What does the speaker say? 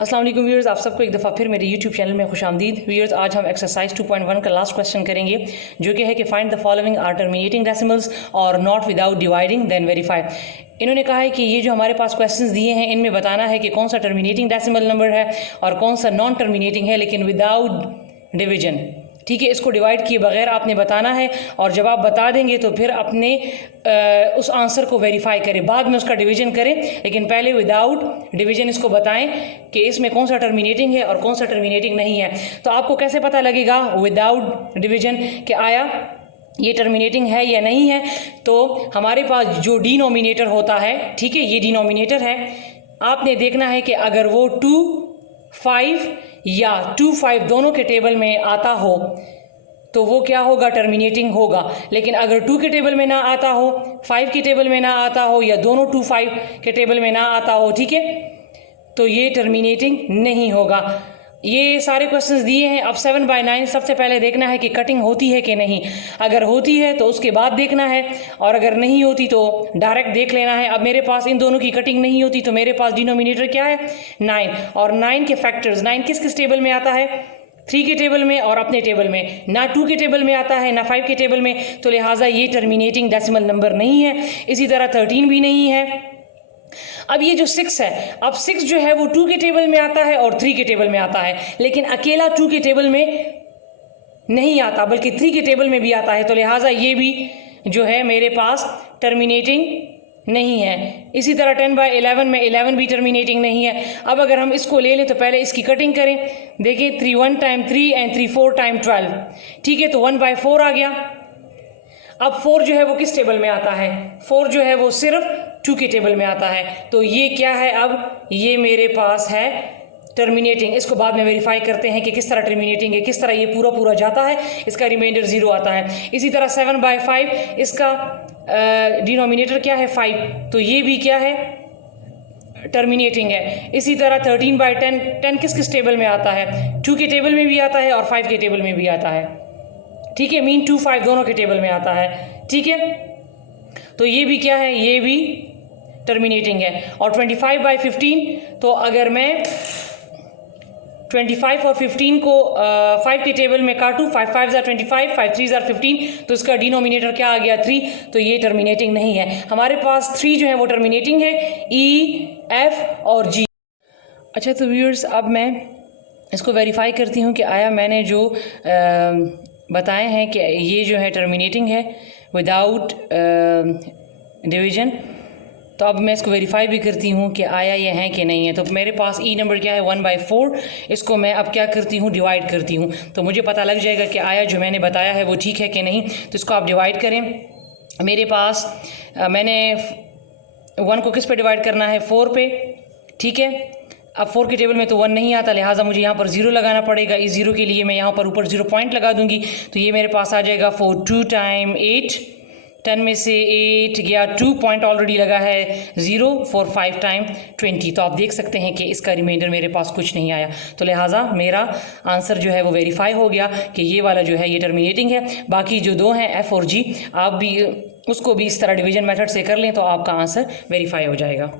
अस्सलाम वालेकुम व्यूअर्स, आप सबको एक दफ़ा फिर मेरे यूट्यूब चैनल में खुशामदीद। व्यूअर्स, आज हम एक्सरसाइज 2.1 का लास्ट क्वेश्चन करेंगे, जो कि है कि find the following are terminating decimals or not without dividing then verify. इन्होंने कहा है कि ये जो हमारे पास क्वेश्चंस दिए हैं, इनमें बताना है कि कौन सा टर्मिनेटिंग डेसिमल नंबर है और कौन सा नॉन टर्मिनेटिंग है लेकिन विदाउट डिवीजन। ठीक है, इसको डिवाइड किए बगैर आपने बताना है और जब आप बता देंगे तो फिर अपने उस आंसर को वेरीफाई करें, बाद में उसका डिवीजन करें, लेकिन पहले विदाउट डिवीजन इसको बताएं कि इसमें कौन सा टर्मिनेटिंग है और कौन सा टर्मिनेटिंग नहीं है। तो आपको कैसे पता लगेगा विदाउट डिवीजन कि आया ये टर्मिनेटिंग है या नहीं है? तो हमारे पास जो डिनोमिनेटर होता है, ठीक है, ये डिनोमिनेटर है, आपने देखना है कि अगर वो 2, 5 या 2, 5 दोनों के टेबल में आता हो तो वो क्या होगा? टर्मिनेटिंग होगा। लेकिन अगर 2 के टेबल में ना आता हो, 5 के टेबल में ना आता हो या दोनों 2, 5 के टेबल में ना आता हो, ठीक है, तो ये टर्मिनेटिंग नहीं होगा। ये सारे क्वेश्चंस दिए हैं। अब 7/9 सबसे पहले देखना है कि कटिंग होती है कि नहीं। अगर होती है तो उसके बाद देखना है, और अगर नहीं होती तो डायरेक्ट देख लेना है। अब मेरे पास इन दोनों की कटिंग नहीं होती तो मेरे पास डिनोमिनेटर क्या है? 9, और 9 के फैक्टर्स, 9 किस किस टेबल में आता है? 3 के टेबल में और अपने टेबल में। ना 2 के टेबल में आता है ना 5 के टेबल में, तो लिहाजा ये टर्मिनेटिंग डेसिमल नंबर नहीं है। इसी तरह 13 भी नहीं है। अब ये जो 6 है, अब 6 जो है वो 2 के टेबल में आता है और 3 के टेबल में आता है, लेकिन अकेला 2 के टेबल में नहीं आता बल्कि 3 के टेबल में भी आता है, तो लिहाजा ये भी जो है मेरे पास टर्मिनेटिंग नहीं है। इसी तरह 10/11 में 11 भी टर्मिनेटिंग नहीं है। अब अगर हम इसको ले लें तो पहले इसकी कटिंग करें। देखिए 3 1 टाइम 3 एंड 3 4 टाइम 12, ठीक है, तो 1/4 आ गया। अब 4 जो है वो किस टेबल में आता है? 4 जो है वो सिर्फ 2 के टेबल में आता है, तो ये क्या है? अब ये मेरे पास है टर्मिनेटिंग। इसको बाद में वेरीफाई करते हैं कि किस तरह टर्मिनेटिंग है, किस तरह ये पूरा पूरा जाता है, इसका रिमाइंडर 0 आता है। इसी तरह 7/5, इसका डिनोमिनेटर क्या है? 5, तो ये भी क्या है? टर्मिनेटिंग है। इसी तरह 13/10, 10 किस किस टेबल में आता है? 2 के टेबल में भी आता है और 5 के टेबल में भी आता है, ठीक है, मीन 2, 5 दोनों के टेबल में आता है, ठीक है, तो ये भी क्या है? ये भी टर्मिनेटिंग है। और 25/15, तो अगर मैं 25 और 15 को 5 के टेबल में काटूँ, 5 5 ज़ा 25, 5 3 ज़ा 15, तो इसका डिनोमिनेटर क्या आ गया? 3, तो ये टर्मिनेटिंग नहीं है। हमारे पास 3 जो है वो टर्मिनेटिंग है, E, F और G। अच्छा, तो व्यूअर्स, अब मैं इसको वेरीफाई करती हूँ कि आया मैंने जो बताए हैं कि ये जो है टर्मिनेटिंग है विदाउट डिवीजन, तो अब मैं इसको वेरीफाई भी करती हूँ कि आया ये है कि नहीं है। तो मेरे पास ई नंबर क्या है? 1/4। इसको मैं अब क्या करती हूँ? डिवाइड करती हूँ, तो मुझे पता लग जाएगा कि आया जो मैंने बताया है वो ठीक है कि नहीं। तो इसको आप डिवाइड करें। मेरे पास मैंने 1 को किस पे डिवाइड करना है? 4 पे, ठीक है। अब 4 के टेबल में तो 1 नहीं आता, लिहाजा मुझे यहाँ पर 0 लगाना पड़ेगा। इस 0 के लिए मैं यहाँ पर ऊपर 0 पॉइंट लगा दूंगी, तो ये मेरे पास आ जाएगा 4 2 टाइम 8, 10 में से 8 गया, 2 पॉइंट ऑलरेडी लगा है 0, 4 5 टाइम 20। तो आप देख सकते हैं कि इसका रिमाइंडर मेरे पास कुछ नहीं आया, तो लिहाजा मेरा आंसर जो है वो वेरीफाई हो गया कि ये वाला जो है ये टर्मिनेटिंग है। बाकी जो 2 हैं F और G, आप भी उसको भी इस तरह डिवीजन मेथड से कर लें तो आपका आंसर वेरीफाई हो जाएगा।